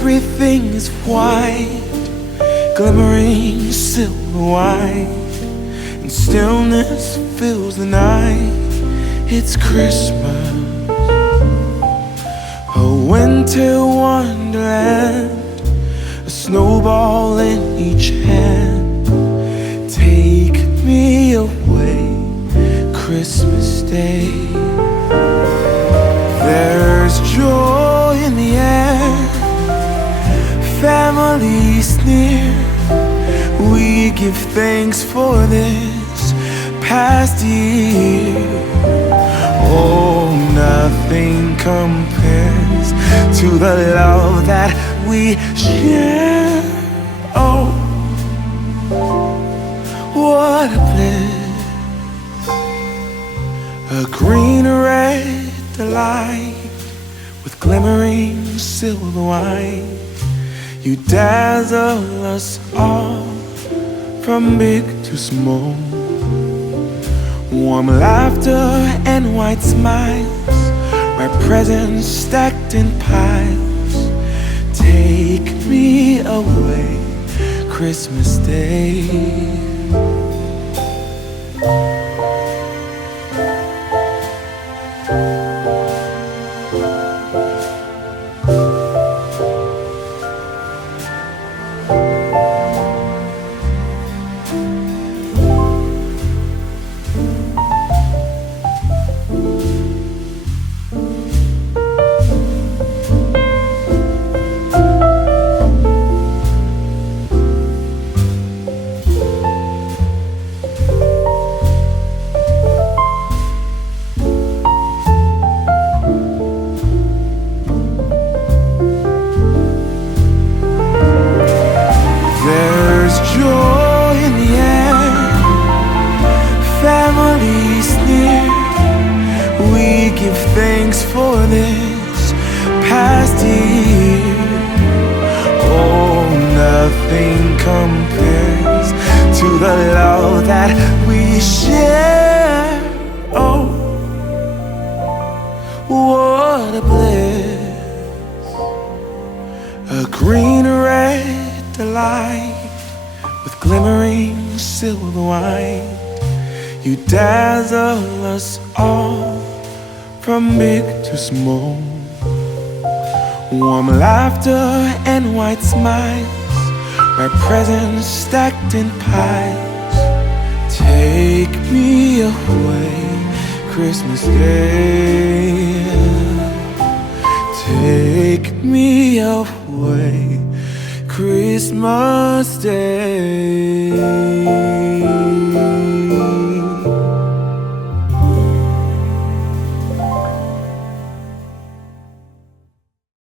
everything is white, glimmering silver white, and stillness fills the night. It's Christmas, a winter wonderland, a snowball in each hand. Take me away, Christmas Day. There's joy in the air, family's near. We give thanks for this past year. Oh, nothing compares to the love that we share. Oh, what a bliss, a green red delight with glimmering silver white. You dazzle us all from big to small. Warm laughter and white smiles, red presents stacked in piles. Take me away, Christmas Day. Joy in the air, family's near. We give thanks for this past year. Oh, nothing compares to the love that we share. Oh, what a bliss, a green red delight with glimmering silver white. You dazzle us all from big to small. Warm laughter and white smiles, red presents stacked in piles. Take me away, Christmas Day. Take me away, Christmas Day.